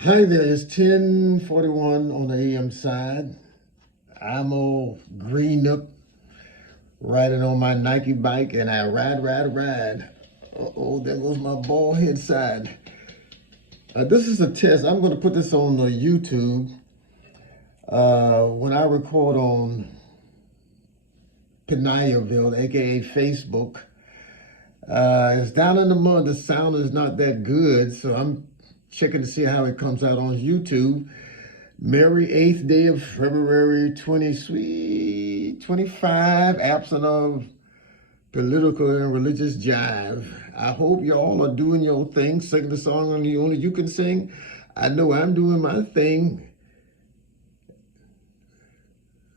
Hi there, it's 10:41 on the AM side. I'm all green up, riding on my Nike bike, and I ride. Uh-oh, there goes my bald head side. This is a test. I'm going to put this on YouTube. When I record on Penielville, aka Facebook, it's down in the mud. The sound is not that good, so I'm checking to see how it comes out on YouTube. Merry 8th day of February 2025, absent of political and religious jive. I hope y'all are doing your thing, singing the song only you can sing. I know I'm doing my thing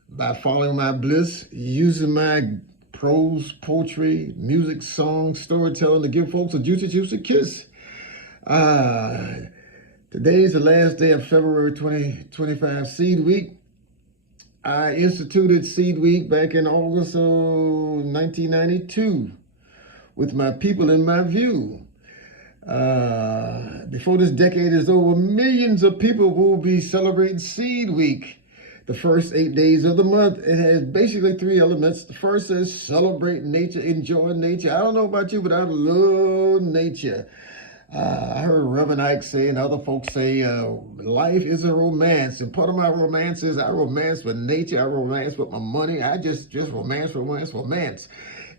by following my bliss, using my prose, poetry, music, song, storytelling to give folks a juicy kiss. Today is the last day of February 2025 Seed Week. I instituted Seed Week back in August of 1992 with my people in my view. Before this decade is over, millions of people will be celebrating Seed Week. The first 8 days of the month, it has basically 3 elements. The first is celebrate nature, enjoy nature. I don't know about you, but I love nature. I heard Reverend Ike say and other folks say life is a romance. And part of my romance is I romance with nature. I romance with my money. I just romance.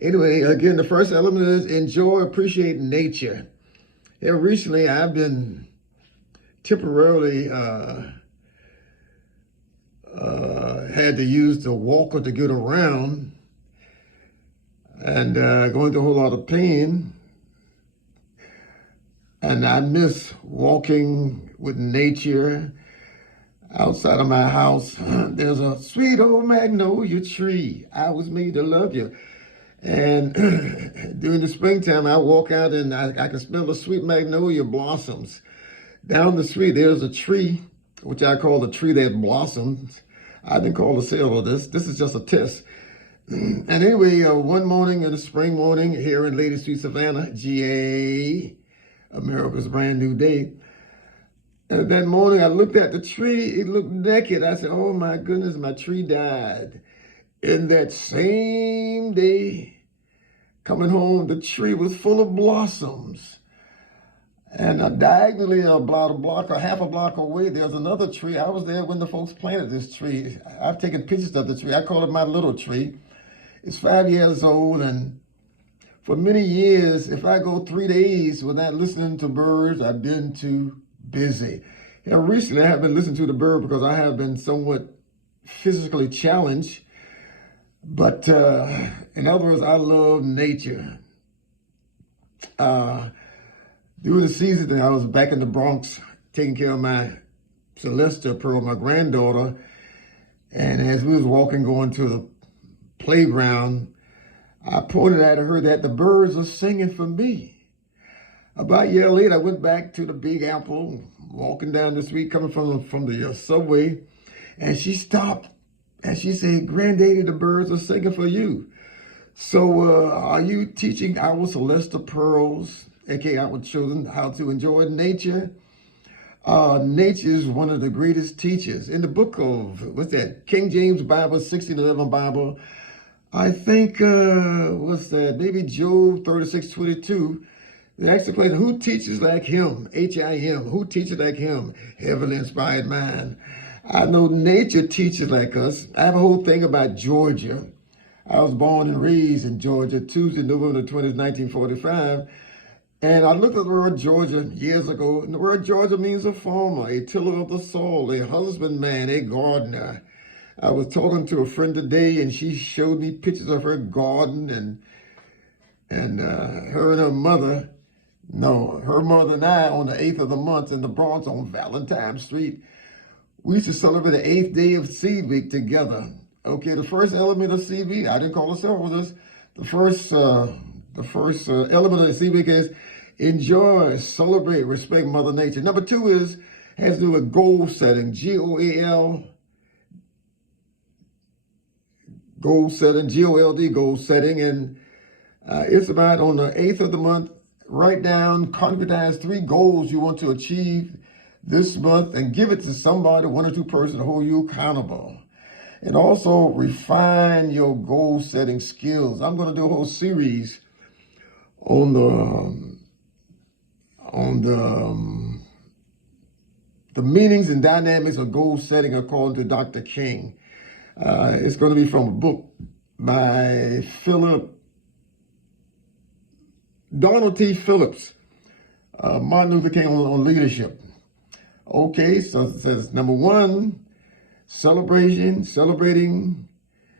Anyway, again, the first element is enjoy, appreciate nature. Here recently, I've been temporarily had to use the walker to get around and going through a whole lot of pain. And I miss walking with nature outside of my house. There's a sweet old magnolia tree. I was made to love you. And during the springtime, I walk out and I can smell the sweet magnolia blossoms. Down the street, there's a tree, which I call the tree that blossoms. I didn't call the sale of this. This is just a test. And anyway, one morning in the spring morning here in Lady Street, Savannah, G.A.S, America's brand new day. And that morning I looked at the tree, it looked naked. I said, oh my goodness, my tree died. In that same day, coming home, the tree was full of blossoms. And diagonally about a block or half a block away, there's another tree. I was there when the folks planted this tree. I've taken pictures of the tree. I call it my little tree. It's 5 years old, and for many years, if I go 3 days without listening to birds, I've been too busy. Recently I have been listening to the bird because I have been somewhat physically challenged. But in other words, I love nature. During the season, I was back in the Bronx taking care of my Celestia Pearl, my granddaughter. And as we was walking, going to the playground, I pointed at her that the birds are singing for me. About a year later, I went back to the Big Apple, walking down the street, coming from the subway, and she stopped and she said, Granddaddy, the birds are singing for you. So are you teaching our Celestia Pearls, aka our children, how to enjoy nature? Nature is one of the greatest teachers. In the book of, what's that, King James Bible, 1611 Bible, I think, what's that, maybe Job 36:22, they actually played, who teaches like him, H-I-M, who teaches like him, heavenly inspired mind. I know nature teaches like us. I have a whole thing about Georgia. I was born and raised in Georgia, Tuesday, November 20th, 1945. And I looked at the word Georgia years ago, and the word Georgia means a farmer, a tiller of the soil, a husbandman, a gardener. I was talking to a friend today, and she showed me pictures of her garden, and her and her mother, her mother and I on the 8th of the month in the Bronx on Valentine Street. We used to celebrate the 8th day of Seed Week together. Okay, the first element of Seed Week, I didn't call it several of this. The first element of the Seed Week is enjoy, celebrate, respect Mother Nature. Number 2 has to do with goal setting, G-O-A-L, goal setting, G-O-L-D, goal setting. And it's about on the 8th of the month, write down, concretize 3 goals you want to achieve this month and give it to somebody, one or two persons to hold you accountable. And also refine your goal setting skills. I'm going to do a whole series on the meanings and dynamics of goal setting according to Dr. King. It's going to be from a book by Donald T. Phillips, Martin Luther King on leadership. Okay, so it says, number one, celebrating,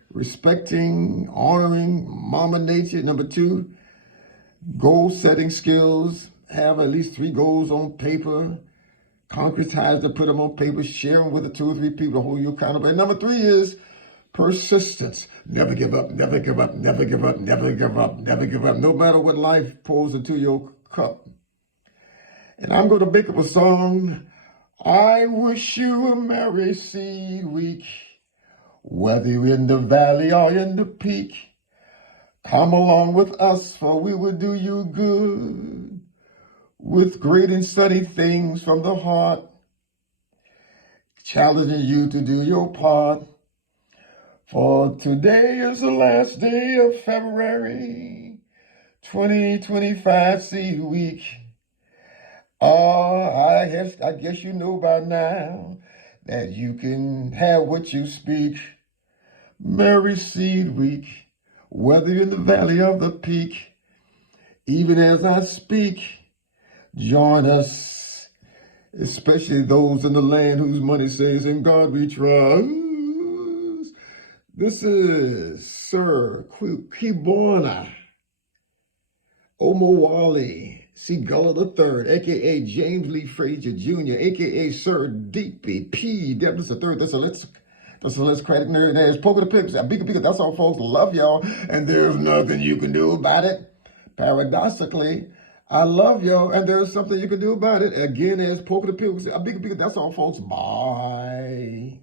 respecting, honoring Mama Nature. Number two, goal setting skills. Have at least 3 goals on paper. Concretize them, put them on paper, share them with the 2 or 3 people to hold you accountable. And number 3 is persistence. Never give up, never give up, never give up, never give up, never give up, no matter what life pours into your cup. And I'm going to make up a song. I wish you a merry seed week, whether you're in the valley or in the peak. Come along with us, for we will do you good, with great and sunny things from the heart, challenging you to do your part. For today is the last day of February, 2025 Seed Week. I guess you know by now that you can have what you speak. Merry Seed Week, whether you're in the valley of the peak. Even as I speak, join us, especially those in the land whose money says, in God we trust. This is Sir Kibona Omowale C. Gullah III, a.k.a. James Lee Frazier Jr., a.k.a. Sir DEEPY P. Depless III. That's the CELESCRATIC nerd. There's Poker the Pips. Bigger. That's all, folks. Love y'all, and there's nothing you can do about it. Paradoxically, I love y'all, and there's something you can do about it. Again, as Poker the Pips. Bigger. That's all, folks. Bye.